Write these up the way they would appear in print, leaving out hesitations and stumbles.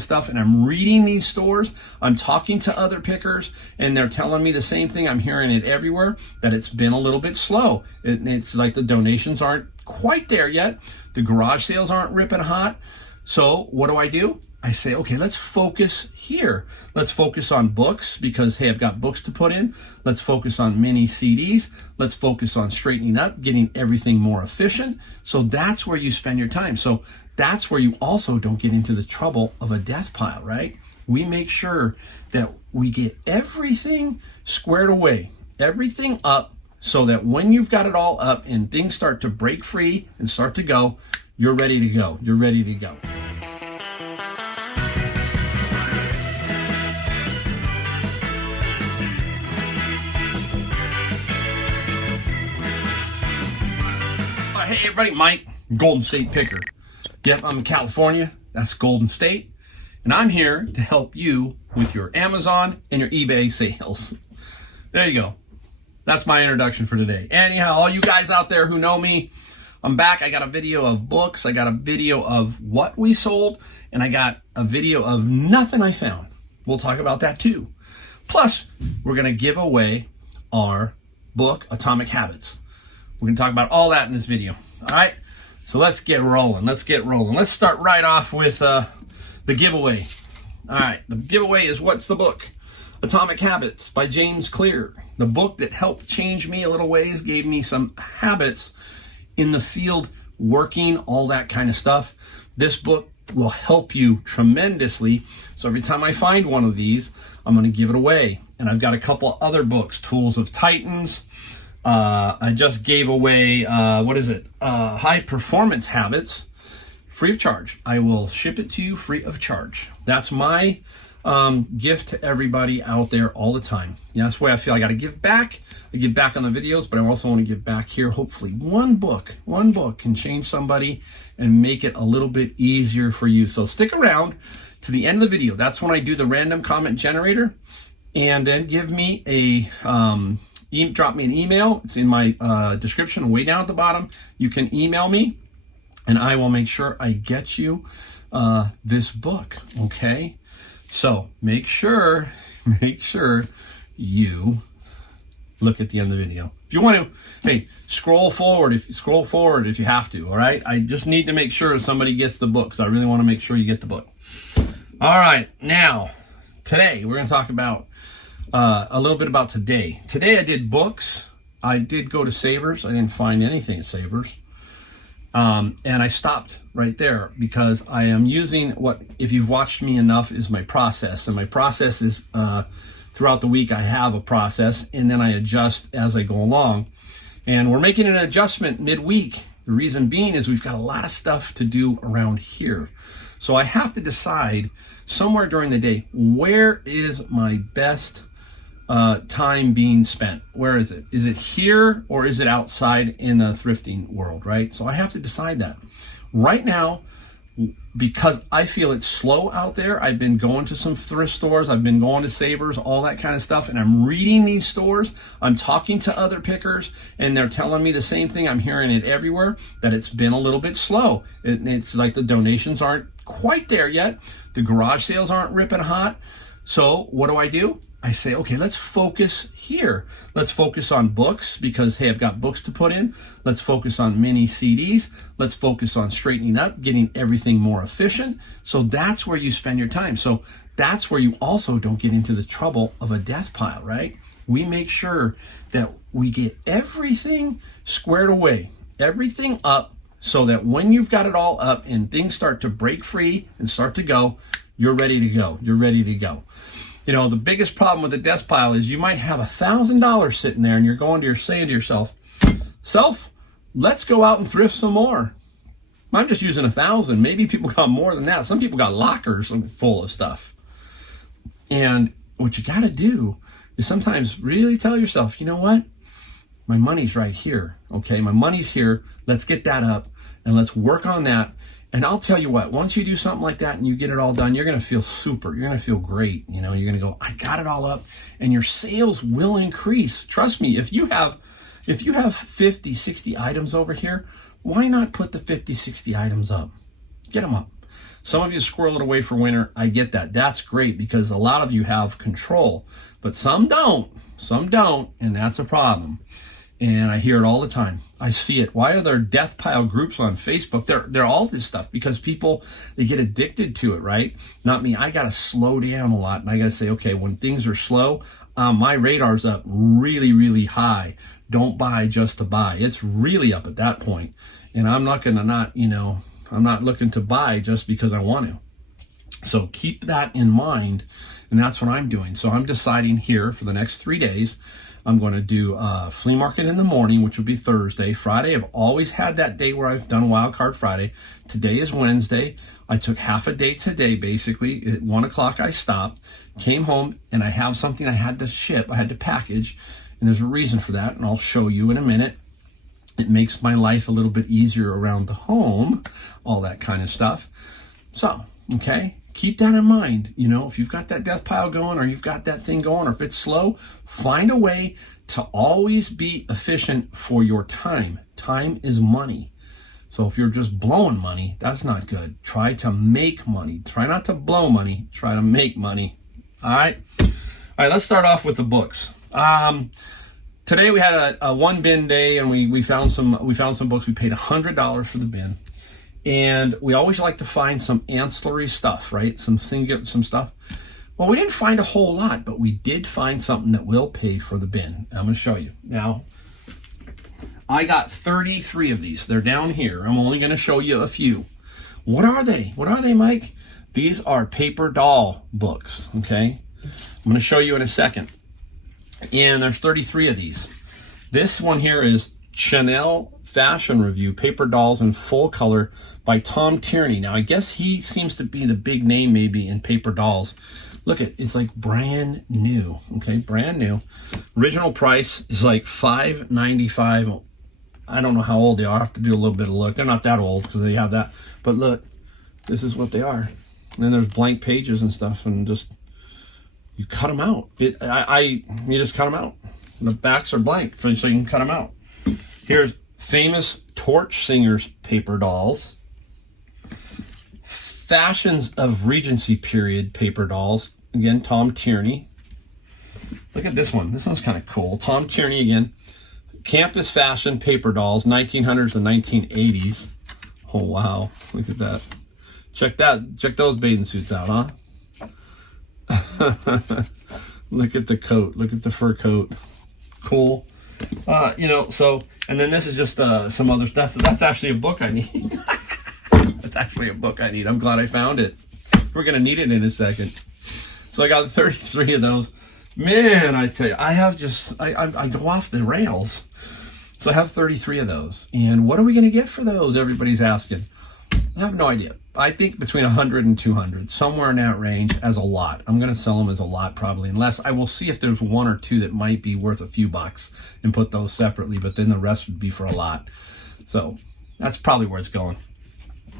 stuff, and I'm reading these stores, I'm talking to other pickers, and they're telling me the same thing. I'm hearing it everywhere, that it's been a little bit slow. It's like the donations aren't quite there yet. The garage sales aren't ripping hot. So what do? I say, okay, let's focus here. Let's focus on books because, hey, I've got books to put in. Let's focus on mini CDs. Let's focus on straightening up, getting everything more efficient. So that's where you spend your time. So that's where you also don't get into the trouble of a death pile, right? We make sure that we get everything squared away, everything up, so that when you've got it all up and things start to break free and start to go, you're ready to go. You're ready to go. Hey everybody, Mike, Golden State Picker. Yep, I'm in California, that's Golden State, and I'm here to help you with your Amazon and your eBay sales. There you go. That's my introduction for today. Anyhow, all you guys out there who know me, I'm back. I got a video of books, I got a video of what we sold, and I got a video of nothing I found. We'll talk about that too. Plus, we're going to give away our book, Atomic Habits. We're going to talk about all that in this video. All right, so let's get rolling. Let's start right off with the giveaway. All right, the giveaway is, what's the book? Atomic Habits by James Clear. The book that helped change me a little ways, gave me some habits in the field, working, all that kind of stuff. This book will help you tremendously. So every time I find one of these, I'm going to give it away. And I've got a couple other books, Tools of Titans. I just gave away, High Performance Habits, free of charge. I will ship it to you free of charge. That's my gift to everybody out there all the time. Yeah, that's why I feel I got to give back. I give back on the videos, but I also want to give back here. Hopefully one book can change somebody and make it a little bit easier for you. So stick around to the end of the video. That's when I do the random comment generator, and then give me a drop me an email. It's in my description way down at the bottom. You can email me and I will make sure I get you this book, okay? So make sure you look at the end of the video. If you want to, hey, scroll forward if you have to, all right? I just need to make sure somebody gets the book, so I really want to make sure you get the book. All right, now, today we're going to talk about a little bit about today. Today I did books. I did go to Savers. I didn't find anything at Savers. And I stopped right there because I am using what, if you've watched me enough, is my process. And my process is throughout the week I have a process, and then I adjust as I go along. And we're making an adjustment midweek. The reason being is we've got a lot of stuff to do around here. So I have to decide somewhere during the day, where is my best time being spent? Where is it? Is it here or is it outside in the thrifting world, right? So I have to decide that. Right now, because I feel it's slow out there, I've been going to some thrift stores, I've been going to Savers, all that kind of stuff, and I'm reading these stores, I'm talking to other pickers, and they're telling me the same thing. I'm hearing it everywhere, that it's been a little bit slow. It's like the donations aren't quite there yet. The garage sales aren't ripping hot. So what do? I say, okay, let's focus here. Let's focus on books because, hey, I've got books to put in. Let's focus on mini CDs. Let's focus on straightening up, getting everything more efficient. So that's where you spend your time. So that's where you also don't get into the trouble of a death pile, right? We make sure that we get everything squared away, everything up, so that when you've got it all up and things start to break free and start to go, you're ready to go. You're ready to go. You know, the biggest problem with the death pile is you might have $1,000 sitting there and you're saying to yourself, let's go out and thrift some more. I'm just using 1,000. Maybe people got more than that. Some people got lockers full of stuff. And what you got to do is sometimes really tell yourself, you know what? My money's right here. Okay, my money's here. Let's get that up and let's work on that. And I'll tell you what, once you do something like that and you get it all done, you're going to feel super. You're going to feel great. You know, you're going to go, I got it all up, and your sales will increase. Trust me, if you have 50, 60 items over here, why not put the 50, 60 items up? Get them up. Some of you squirrel it away for winter. I get that. That's great because a lot of you have control, but some don't. Some don't, and that's a problem. And I hear it all the time. I see it. Why are there death pile groups on Facebook? They're all this stuff because people, they get addicted to it, right? Not me. I got to slow down a lot. And I got to say, okay, when things are slow, my radar's up really, really high. Don't buy just to buy. It's really up at that point. And I'm not going to I'm not looking to buy just because I want to. So keep that in mind. And that's what I'm doing. So I'm deciding here for the next 3 days, I'm going to do flea market in the morning, which will be Thursday. Friday, I've always had that day where I've done Wild Card Friday. Today is Wednesday. I took half a day today, basically. At 1 o'clock, I stopped, came home, and I have something I had to ship. I had to package, and there's a reason for that, and I'll show you in a minute. It makes my life a little bit easier around the home, all that kind of stuff. So, okay. Keep that in mind. If you've got that death pile going or you've got that thing going or if it's slow, find a way to always be efficient for your time. Time is money. So if you're just blowing money, that's not good. Try to make money. Try not to blow money. Try to make money. All right. All right, let's start off with the books. Today we had a one bin day and we found some books. We paid $100 for the bin. And we always like to find some ancillary stuff, right? Some stuff. Well, we didn't find a whole lot, but we did find something that will pay for the bin. I'm going to show you. Now, I got 33 of these. They're down here. I'm only going to show you a few. What are they? What are they, Mike? These are paper doll books, okay? I'm going to show you in a second. And there's 33 of these. This one here is Chanel Fashion Review, Paper Dolls in Full Color by Tom Tierney. Now, I guess he seems to be the big name maybe in paper dolls. Look it's like brand new, okay? Brand new. Original price is like $5.95. I don't know how old they are. I have to do a little bit of look. They're not that old because they have that. But look, this is what they are. And then there's blank pages and stuff, and just, you cut them out. You just cut them out. And the backs are blank, so you can cut them out. Here's Famous Torch Singers Paper Dolls. Fashions of Regency Period Paper Dolls. Again, Tom Tierney. Look at this one. This one's kind of cool. Tom Tierney again. Campus Fashion Paper Dolls, 1900s and 1980s. Oh, wow. Look at that. Check that. Check those bathing suits out, huh? Look at the coat. Look at the fur coat. Cool. And then this is just some other stuff. That's actually a book I need. That's actually a book I need. I'm glad I found it. We're going to need it in a second. So I got 33 of those. Man, I tell you, I go off the rails. So I have 33 of those. And what are we going to get for those? Everybody's asking. I have no idea. I think between 100 and 200, somewhere in that range, as a lot. I'm going to sell them as a lot probably, unless I will see if there's one or two that might be worth a few bucks and put those separately, but then the rest would be for a lot. So that's probably where it's going.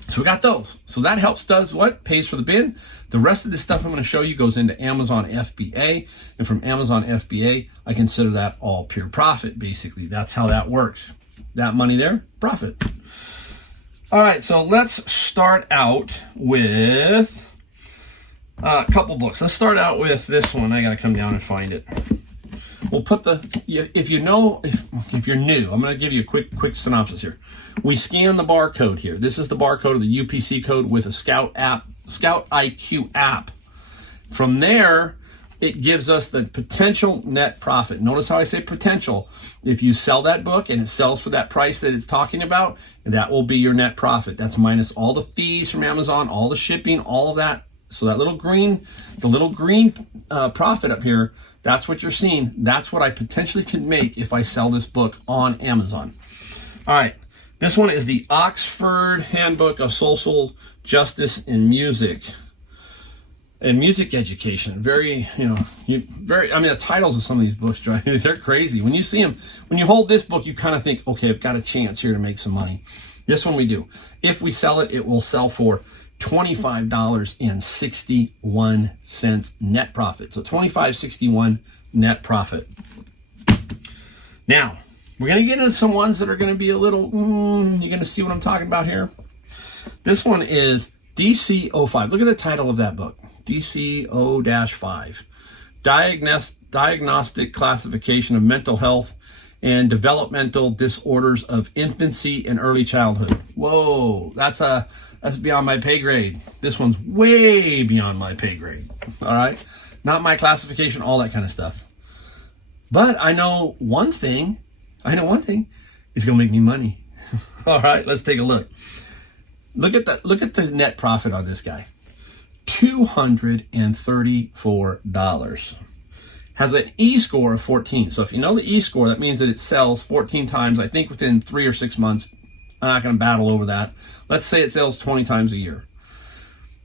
So we got those. So that does what? Pays for the bin. The rest of the stuff I'm going to show you goes into Amazon FBA. And from Amazon FBA, I consider that all pure profit, basically. That's how that works. That money there, profit. All right, so let's start out with a couple books. Let's start out with this one. I got to come down and find it. We'll put if you're new, I'm going to give you a quick synopsis here. We scan the barcode here. This is the barcode of the UPC code with a Scout IQ app. From there, it gives us the potential net profit. Notice how I say potential. If you sell that book and it sells for that price that it's talking about, that will be your net profit. That's minus all the fees from Amazon, all the shipping, all of that. So that little green profit up here, that's what you're seeing. That's what I potentially could make if I sell this book on Amazon. All right. This one is the Oxford Handbook of Social Justice in Music. And music education, the titles of some of these books, they're crazy. When you see them, when you hold this book, you kind of think, okay, I've got a chance here to make some money. This one we do. If we sell it, it will sell for $25.61 net profit. So $25.61 net profit. Now, we're going to get into some ones that are going to be a little, you're going to see what I'm talking about here. This one is DC-05. Look at the title of that book. DC-0-5. Diagnostic Classification of Mental Health and Developmental Disorders of Infancy and Early Childhood. Whoa, that's beyond my pay grade. This one's way beyond my pay grade. All right? Not my classification, all that kind of stuff. But I know one thing. It's going to make me money. All right, let's take a look. Look at the net profit on this guy. $234. Has an E-score of 14. So if you know the E-score, that means that it sells 14 times, I think within 3 or 6 months. I'm not going to battle over that. Let's say it sells 20 times a year.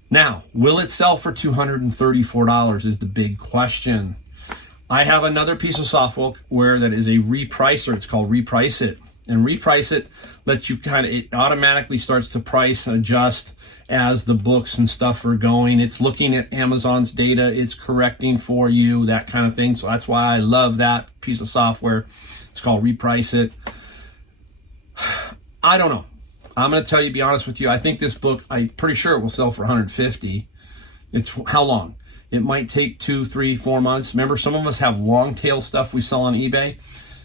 Now, will it sell for $234 is the big question. I have another piece of software that is a repricer. It's called Reprice It. And Reprice It lets you it automatically starts to price and adjust as the books and stuff are going. It's looking at Amazon's data. It's correcting for you, that kind of thing. So that's why I love that piece of software. It's called Reprice It. I don't know. I'm going to tell you, be honest with you. I think this book, I'm pretty sure it will sell for $150. It's how long? It might take 2, 3, 4 months. Remember, some of us have long tail stuff we sell on eBay.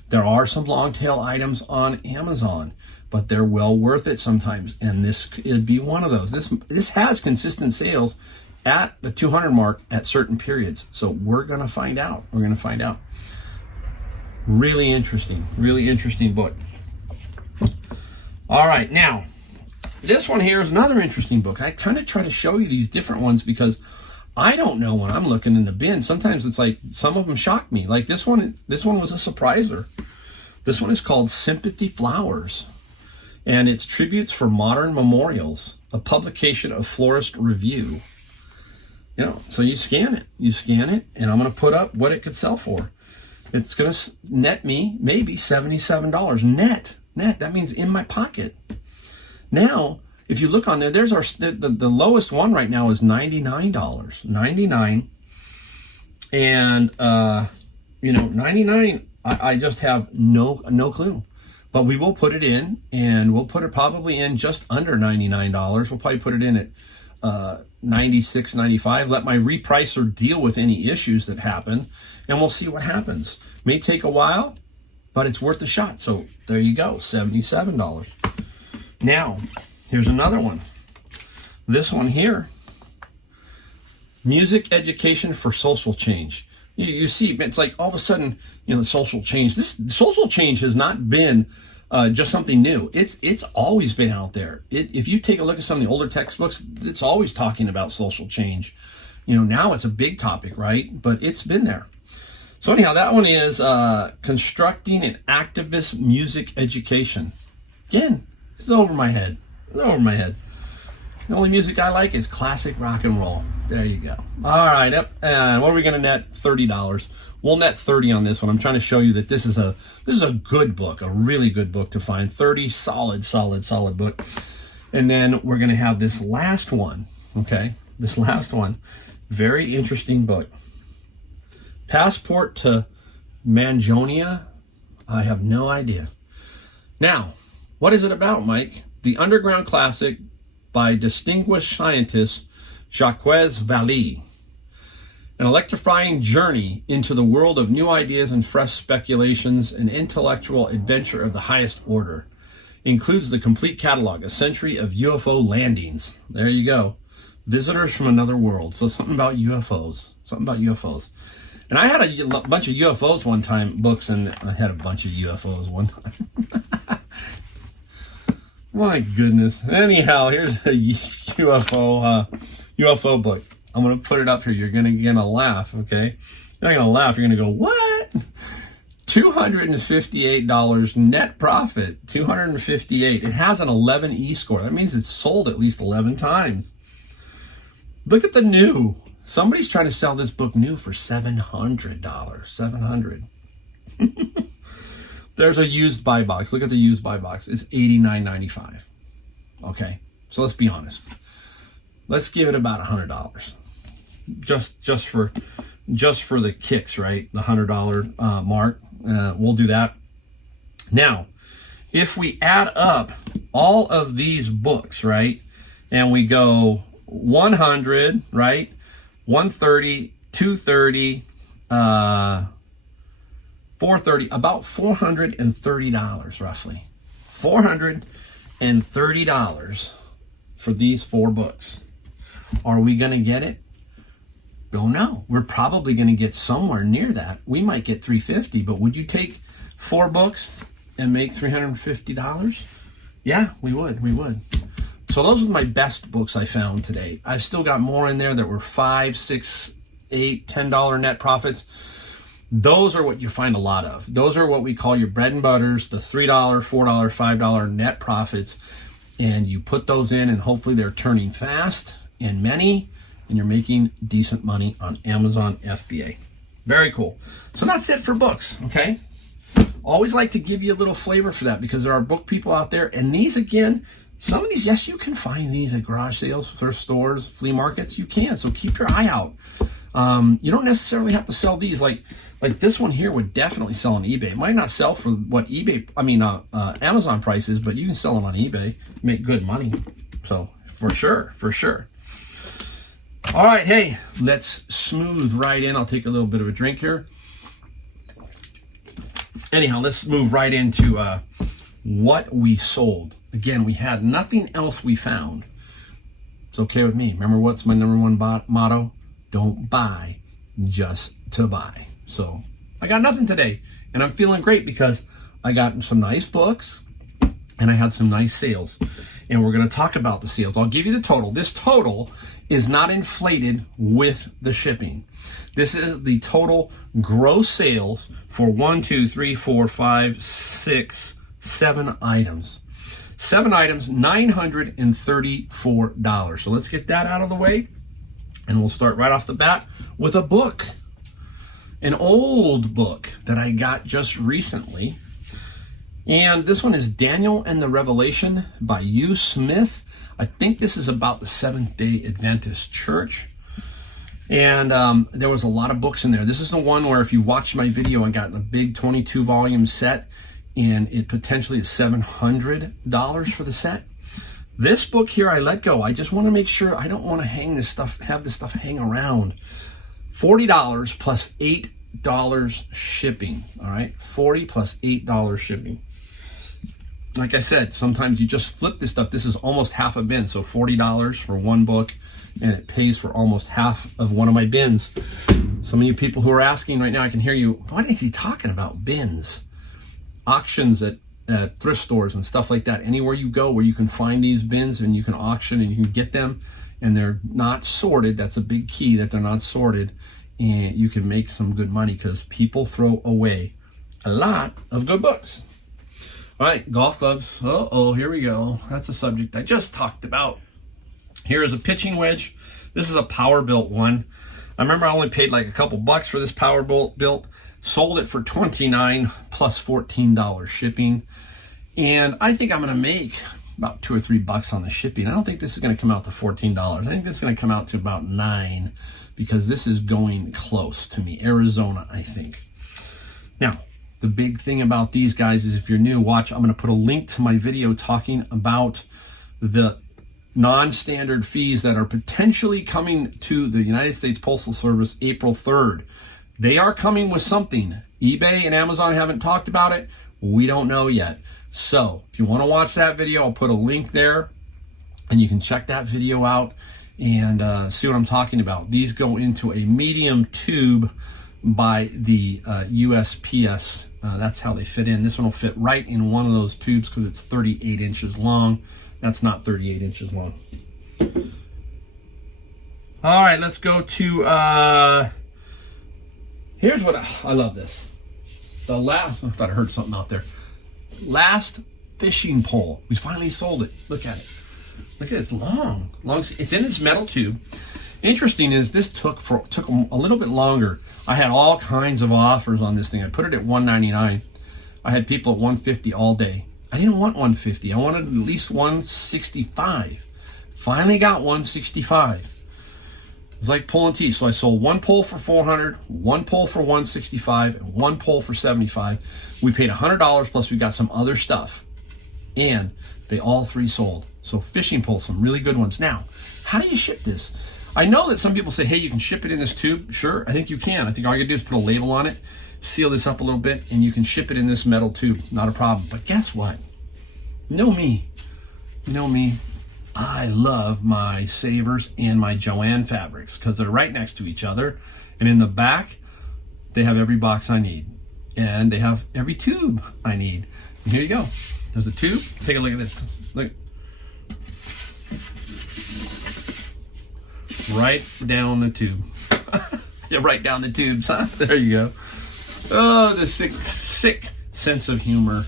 There are some long tail items on Amazon, but they're well worth it sometimes. And this could be one of those. This has consistent sales at the 200 mark at certain periods. So we're going to find out. Really interesting book. All right, now, this one here is another interesting book. I kind of try to show you these different ones because I don't know when I'm looking in the bin. Sometimes it's like some of them shock me. Like this one was a surpriser. This one is called Sympathy Flowers, and it's Tributes for Modern Memorials, a publication of Florist Review. So you scan it, and I'm going to put up what it could sell for. It's going to net me maybe $77 net. That means in my pocket. Now, if you look on there, there's the lowest one right now is $99. $99. And 99, I just have no clue. But we will put it in, and we'll put it probably in just under $99. We'll probably put it in at $96, $95. Let my repricer deal with any issues that happen, and we'll see what happens. May take a while, but it's worth a shot. So there you go, $77. Now, here's another one. This one here, Music Education for Social Change. You see, it's like all of a sudden, social change. This social change has not been just something new. It's always been out there. If you take a look at some of the older textbooks, it's always talking about social change. Now it's a big topic, right? But it's been there. So anyhow, that one is Constructing an Activist Music Education. Again, it's over my head. The only music I like is classic rock and roll. There you go. All right, and what are we going to net? $30. We'll net 30 on this one. I'm trying to show you that this is a good book, a really good book to find. 30, solid book. And then we're going to have this last one, okay? This last one, very interesting book. Passport to Mangonia? I have no idea. Now, what is it about, Mike? The underground classic by distinguished scientist Jacques Vallée. An electrifying journey into the world of new ideas and fresh speculations, an intellectual adventure of the highest order. Includes the complete catalog, a century of UFO landings. There you go. Visitors from another world. So something about UFOs. And I had a bunch of UFOs one time, books, and I had a bunch of UFOs one time. My goodness. Anyhow, here's a UFO book. I'm going to put it up here. You're going to laugh, okay? You're not going to laugh. You're going to go, what? $258 net profit. $258. It has an 11 E-score. That means it's sold at least 11 times. Look at the new. Somebody's trying to sell this book new for $700. $700. There's a used buy box. Look at the used buy box. It's $89.95. Okay, so let's be honest. Let's give it about $100. Just for the kicks, right? The $100 mark. We'll do that. Now, if we add up all of these books, right, and we go 100, right? 130, 230, 430, about $430 roughly. $430 for these 4 books. Are we going to get it? Don't know. We're probably going to get somewhere near that. We might get $350, but would you take 4 books and make $350? Yeah, we would. So those are my best books I found today. I've still got more in there that were $5, $6, $8, $10 net profits. Those are what you find a lot of. Those are what we call your bread and butters, the $3, $4, $5 net profits. And you put those in, and hopefully they're turning fast and many, and you're making decent money on Amazon FBA. Very cool. So that's it for books, okay? Always like to give you a little flavor for that because there are book people out there. And these, again, some of these, yes, you can find these at garage sales, thrift stores, flea markets. You can, so keep your eye out. You don't necessarily have to sell these. Like this one here would definitely sell on eBay. It might not sell for what Amazon price is, but you can sell it on eBay, make good money. So for sure. All right, hey, let's smooth right in. I'll take a little bit of a drink here. Anyhow, let's move right into what we sold. Again, we had nothing else we found. It's okay with me. Remember what's my number one motto? Don't buy just to buy. So I got nothing today, and I'm feeling great because I got some nice books and I had some nice sales. And we're going to talk about the sales. I'll give you the total. This total is not inflated with the shipping. This is the total gross sales for 1, 2, 3, 4, 5, 6, 7 items. 7 items, $934. So let's get that out of the way. And we'll start right off the bat with a book. An old book that I got just recently. And this one is Daniel and the Revelation by U. Smith. I think this is about the Seventh-day Adventist Church. And there was a lot of books in there. This is the one where if you watch my video, I got a big 22-volume set, and it potentially is $700 for the set. This book here I let go. I just want to make sure I don't want to have this stuff hang around. $40 plus $8 shipping. All right, $40 plus $8 shipping. Like I said, sometimes you just flip this stuff. This is almost half a bin, so $40 for one book, and it pays for almost half of one of my bins. Some of you people who are asking right now, I can hear you, what is he talking about, bins? Auctions at thrift stores and stuff like that. Anywhere you go where you can find these bins and you can auction and you can get them, and they're not sorted. That's a big key, that they're not sorted, and you can make some good money because people throw away a lot of good books. All right, golf clubs. Here we go. That's a subject I just talked about. Here is a pitching wedge. This is a power built one. I remember I only paid like a couple bucks for this power built. Sold it for $29 plus $14 shipping. And I think I'm going to make about $2 or $3 on the shipping. I don't think this is going to come out to $14. I think this is going to come out to about $9 because this is going close to me. Arizona, I think. Now, the big thing about these guys is if you're new, watch, I'm going to put a link to my video talking about the non-standard fees that are potentially coming to the United States Postal Service April 3rd. They are coming with something. eBay and Amazon haven't talked about it. We don't know yet. So if you want to watch that video, I'll put a link there and you can check that video out and see what I'm talking about. These go into a medium tube by the USPS. That's how they fit in. This one will fit right in one of those tubes because it's 38 inches long. That's not 38 inches long. All right, let's go to, here's what I love this. I thought I heard something out there. Last fishing pole. We finally sold it. Look at it. Look at it. It's long. It's in this metal tube. Interesting is this took a little bit longer. I had all kinds of offers on this thing. I put it at $199. I had people at $150 all day. I didn't want $150. I wanted at least $165. Finally got $165. It was like pulling teeth. So I sold one pole for $400, one pole for $165, and one pole for $75. We paid $100 plus we got some other stuff. And they all three sold. So fishing poles, some really good ones. Now, how do you ship this? I know that some people say, hey, you can ship it in this tube. Sure, I think you can. I think all you gotta do is put a label on it, seal this up a little bit, and you can ship it in this metal tube. Not a problem. But guess what? You know me. I love my Savers and my Joann fabrics because they're right next to each other. And in the back, they have every box I need. And they have every tube I need. And here you go. There's a tube. Take a look at this. Look. Right down the tube. Yeah, right down the tubes, huh? There you go. Oh, the sick sense of humor.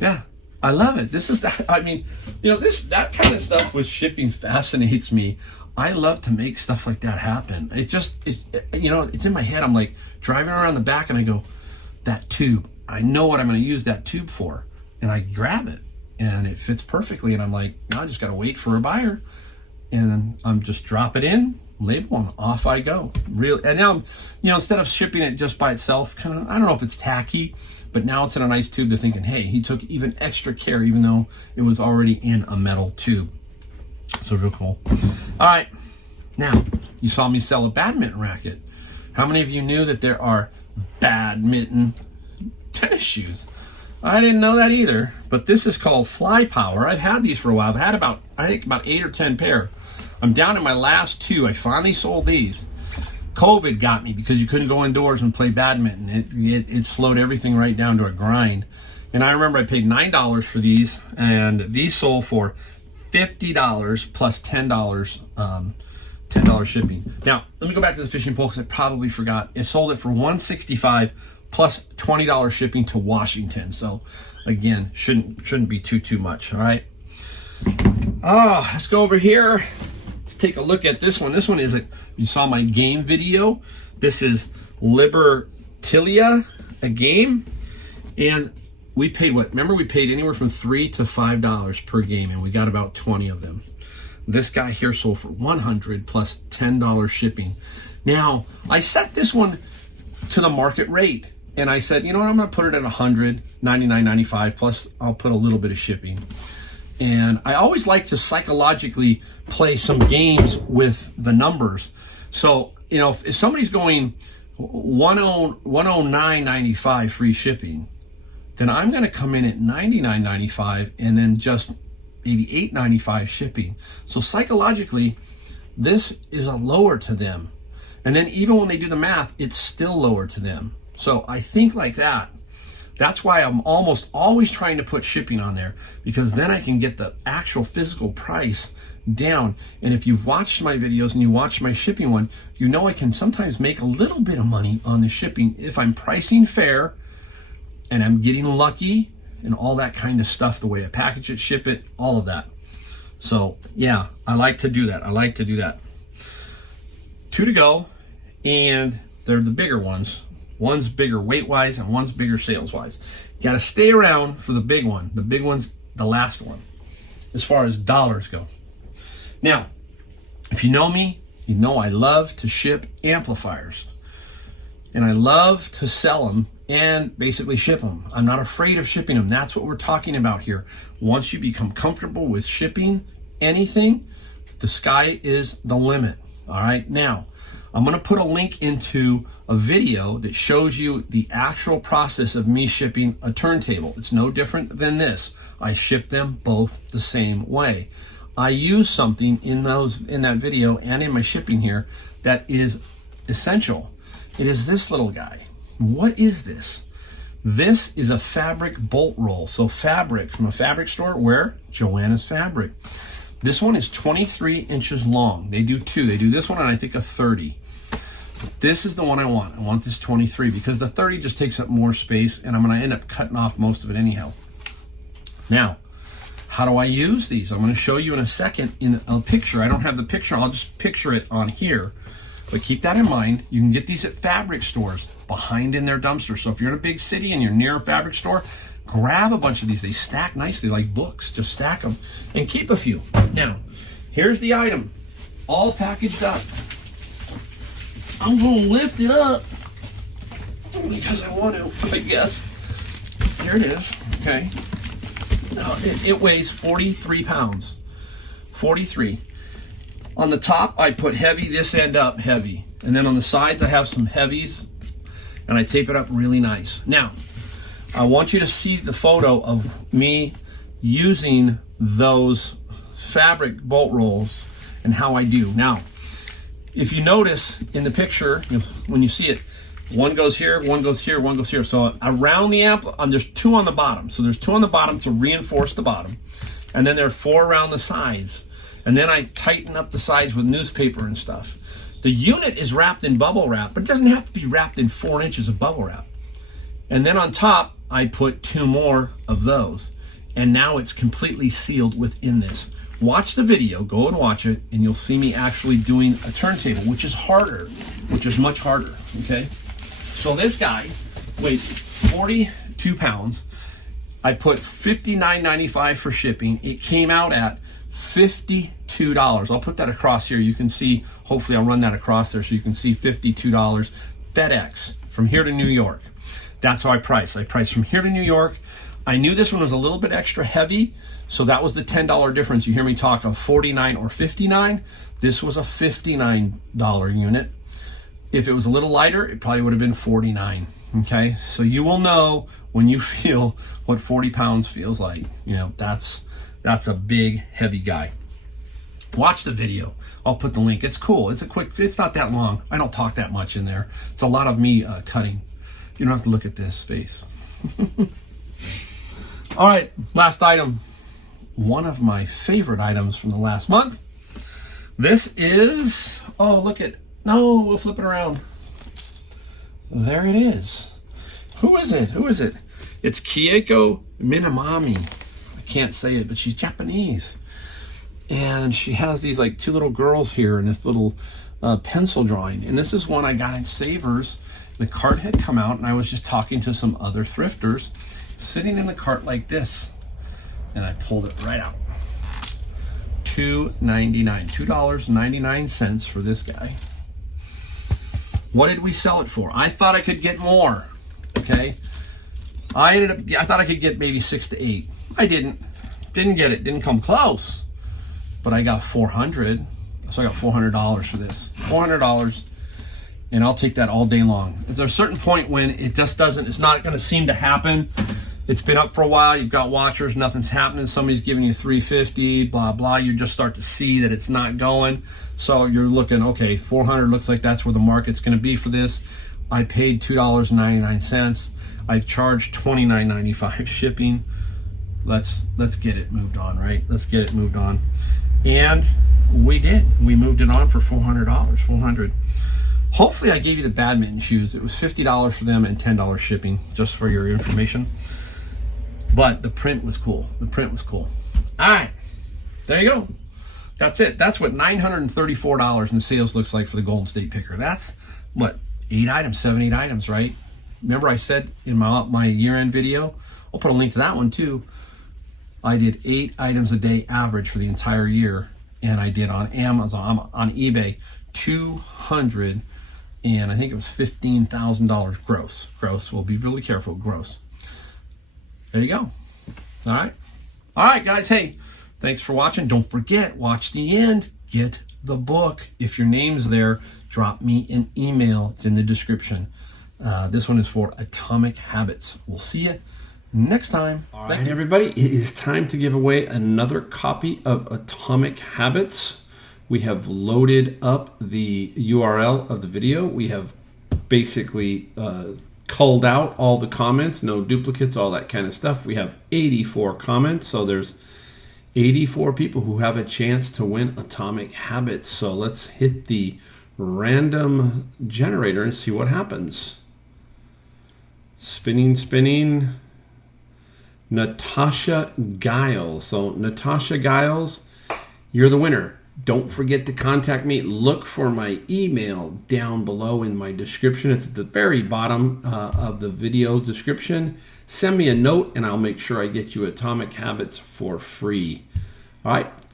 Yeah, I love it. This is, I mean, you know, that kind of stuff with shipping fascinates me. I love to make stuff like that happen. You know, it's in my head. I'm like driving around the back and I go, that tube, I know what I'm going to use that tube for. And I grab it and it fits perfectly. And I'm like, now I just got to wait for a buyer. And I'm just drop it in, label, and off I go. And now, you know, instead of shipping it just by itself, kind of, I don't know if it's tacky, but now it's in a nice tube. They're thinking, hey, he took even extra care, even though it was already in a metal tube. So real cool. All right, now you saw me sell a badminton racket. How many of you knew that there are badminton tennis shoes? I didn't know that either, but this is called Fly Power. I've had these for a while. I've had about 8 or 10 pair. I'm down to my last 2. I finally sold these. COVID got me because you couldn't go indoors and play badminton. It slowed everything right down to a grind. And I remember I paid $9 for these, and these sold for $50 plus $10 shipping. Now, let me go back to the fishing pole because I probably forgot. It sold it for $165 plus $20 shipping to Washington. So again, shouldn't be too much. All right. Oh, let's go over here. Let's take a look at this one. This one is you saw my game video. This is Libertilia, a game, and we paid what? Remember, we paid anywhere from $3 to $5 per game, and we got about 20 of them. This guy here sold for $100 plus $10 shipping. Now, I set this one to the market rate, and I said, you know what, I'm going to put it at $100, $99.95, plus I'll put a little bit of shipping. And I always like to psychologically play some games with the numbers. So, you know, if somebody's going $109.95 free shipping, then I'm going to come in at $99.95 and then just $88.95 shipping. So psychologically, this is a lower to them. And then even when they do the math, it's still lower to them. So I think like that. That's why I'm almost always trying to put shipping on there, because then I can get the actual physical price down. And if you've watched my videos and you watch my shipping one, you know I can sometimes make a little bit of money on the shipping if I'm pricing fair and I'm getting lucky and all that kind of stuff, the way I package it, ship it, all of that. So yeah, I like to do that. 2 to go, and they're the bigger ones. One's bigger weight-wise and one's bigger sales-wise. You got to stay around for the big one. The big one's the last one as far as dollars go. Now, if you know me, you know I love to ship amplifiers. And I love to sell them and basically ship them. I'm not afraid of shipping them. That's what we're talking about here. Once you become comfortable with shipping anything, the sky is the limit. All right, now I'm going to put a link into a video that shows you the actual process of me shipping a turntable. It's no different than this. I ship them both the same way. I use something in that video and in my shipping here that is essential. It is this little guy. What is this? This is a fabric bolt roll. So fabric from a fabric store, where? Joanna's Fabric. This one is 23 inches long. They do 2. They do this one and I think a 30. This is the one I want. I want this 23 because the 30 just takes up more space and I'm going to end up cutting off most of it anyhow. Now, how do I use these? I'm going to show you in a second in a picture. I don't have the picture. I'll just picture it on here. But keep that in mind. You can get these at fabric stores behind in their dumpster. So if you're in a big city and you're near a fabric store, grab a bunch of these. They stack nicely like books. Just stack them and keep a few. Now, here's the item, all packaged up. I'm going to lift it up because I want to, I guess. Here it is. Okay. Now, it weighs 43 pounds. $43. On the top, I put heavy, this end up heavy. And then on the sides, I have some heavies, and I tape it up really nice. Now, I want you to see the photo of me using those fabric bolt rolls and how I do. Now, if you notice in the picture, when you see it, one goes here, one goes here, one goes here. So around the amp, there's 2 on the bottom. So there's 2 on the bottom to reinforce the bottom. And then there are 4 around the sides. And then I tighten up the sides with newspaper and stuff. The unit is wrapped in bubble wrap, but it doesn't have to be wrapped in 4 inches of bubble wrap. And then on top, I put 2 more of those. And now it's completely sealed within this. Watch the video, go and watch it, and you'll see me actually doing a turntable, which is harder, which is much harder, okay? So this guy weighs 42 pounds. I put $59.95 for shipping. It came out at $52. I'll put that across here. You can see, hopefully I'll run that across there so you can see $52. FedEx, from here to New York. That's how I price. I price from here to New York. I knew this one was a little bit extra heavy, so that was the $10 difference. You hear me talk of $49 or $59. This was a $59 unit. If it was a little lighter, it probably would have been $49. Okay, so you will know when you feel what 40 pounds feels like. You know, that's a big, heavy guy. Watch the video. I'll put the link. It's cool. It's a quick, it's not that long. I don't talk that much in there. It's a lot of me cutting. You don't have to look at this face. All right, last item. One of my favorite items from the last month. This is, oh, look at, no, we'll flip it around. There it is. Who is it? Who is it? It's Kieko Minamami. I can't say it, but she's Japanese. And she has these like 2 little girls here in this little pencil drawing. And this is one I got at Savers. The cart had come out, and I was just talking to some other thrifters sitting in the cart like this. And I pulled it right out. $2.99. $2.99 for this guy. What did we sell it for? I thought I could get more. Okay. I thought I could get maybe 6 to 8. I didn't get it. Didn't come close. But I got $400. So I got $400 for this. $400. And I'll take that all day long. There's a certain point when it just doesn't, it's not going to seem to happen. It's been up for a while. You've got watchers. Nothing's happening. Somebody's giving you $350, blah, blah. You just start to see that it's not going. So you're looking, okay, $400 looks like that's where the market's going to be for this. I paid $2.99. I charged $29.95 shipping. Let's get it moved on, right? Let's get it moved on. And we did. We moved it on for $400. $400. Hopefully I gave you the badminton shoes. It was $50 for them and $10 shipping, just for your information. But the print was cool. The print was cool. All right, there you go. That's it. That's what $934 in sales looks like for the Golden State Picker. That's what, 8 items, 7, 8 items, right? Remember I said in my year-end video, I'll put a link to that one too. I did 8 items a day average for the entire year, and I did on Amazon, on eBay, 200, and I think it was $15,000 gross. Gross. We'll be really careful. Gross. There you go. All right, guys. Hey, thanks for watching. Don't forget, watch the end. Get the book. If your name's there, drop me an email. It's in the description. This one is for Atomic Habits. We'll see you next time. All right, everybody. It is time to give away another copy of Atomic Habits. We have loaded up the URL of the video. We have basically culled out all the comments, no duplicates, all that kind of stuff. We have 84 comments, so there's 84 people who have a chance to win Atomic Habits. So let's hit the random generator and see what happens. Spinning, spinning. Natasha Giles. So Natasha Giles, you're the winner. Don't forget to contact me. Look for my email down below in my description. It's at the very bottom of the video description. Send me a note and I'll make sure I get you Atomic Habits for free. All right.